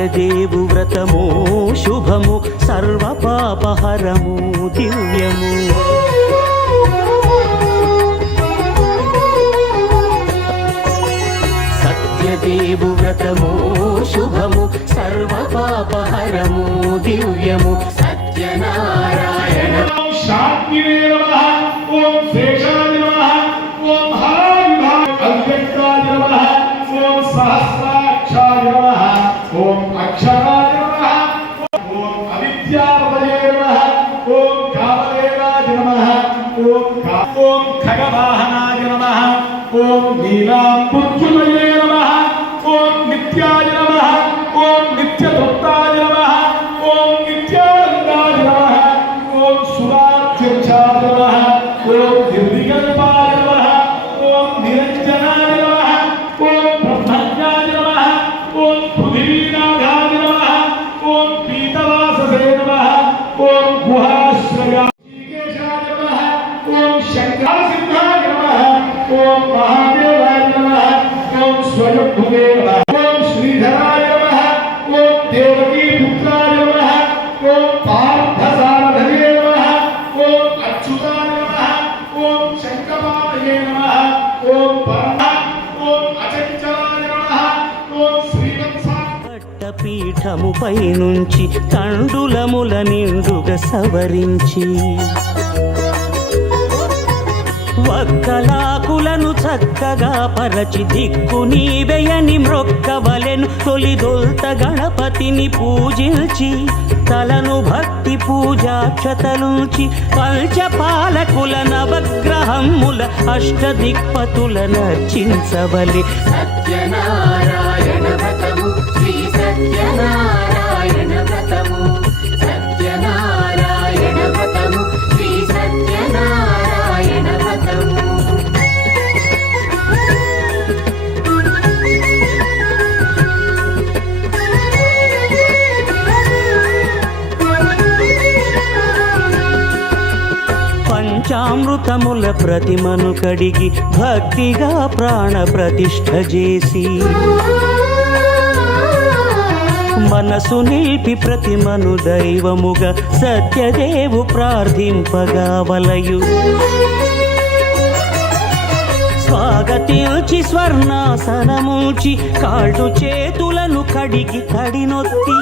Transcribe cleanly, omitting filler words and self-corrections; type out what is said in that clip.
సత్యదేవు వ్రతము శుభము సర్వపాపహరము దివ్యము. సత్యదేవు వ్రతము శుభము సర్వపాపహరము దివ్యము. సత్యనారాయణ శాంతివే నమః. ఓం శేషాయ నమః. ఓం హరాయ అవ్యక్తాయ నమః. ఓం సహస్రాక్షాయ నమః. ఓం అక్షరాయ నమః. ఓం అవిద్యాపదయే నమః. ఓం కామదేవాయ నమః. ఓం ఖగవాహనాయ నమః. ఓం నీలాంబుజ్జుమయే నమః. ఓం నిత్యాయ నమః. ఓం నిత్యతృప్తాయ నమః. ఓం నిత్యానందాయ నమః. ఓం సురాత్యుచ్ఛాయ నమః. ఓం నిర్వికల్పాయ నమః. ఓం నిరంజనాయ నమః. ఓం బ్రహ్మజ్ఞాయ నమః. ఓం పృథివీనాథాయ నమః. ఓం పీతవాససే నమః. ఓం గుహాశ్రయాయ నమః. ఓం శంకరసిద్ధాయ నమః. ఓం మహాదేవాయ నమః. ఓం స్వయంభువే నమః. ఓం శ్రీధరాయ నమః. ఓం దేవకీ పుత్రాయ నమః. ఓం పార్థసారథయే నమః. ఓం అచ్యుతాయ నమః. ఓం శంకపాలయే నమః. ఓం పరమ. ఓం అచంచలాయ నమః. ఓం పట్టపీఠముపై నుంచి తండులముల నిండుగా సవరించి వక్కలాకులను చక్కగా పరచి దిక్కు నీవెయని మ్రొక్కవలెను. తొలిదొల్త గణపతిని పూజించి తలను భక్తి పూజాక్షతలుంచి పంచపాలకుల నవగ్రహముల అష్టదిక్పతుల నర్చించవలె. సత్యనారాయణ వ్రతము శ్రీ సత్యనారాయణ వ్రతము. సత్యనారాయణ వ్రతము శ్రీ సత్యనారాయణ వ్రతము. పంచామృతముల ప్రతిమను కడిగి భక్తిగా ప్రాణ ప్రతిష్ఠ చేసి మనసు నిలిపి ప్రతిమను దైవముగా సత్యదేవు ప్రార్థింపగా వలయు. స్వాగతించి స్వర్ణాసనముంచి కాళ్ళు చేతులను కడిగి తడినొత్తి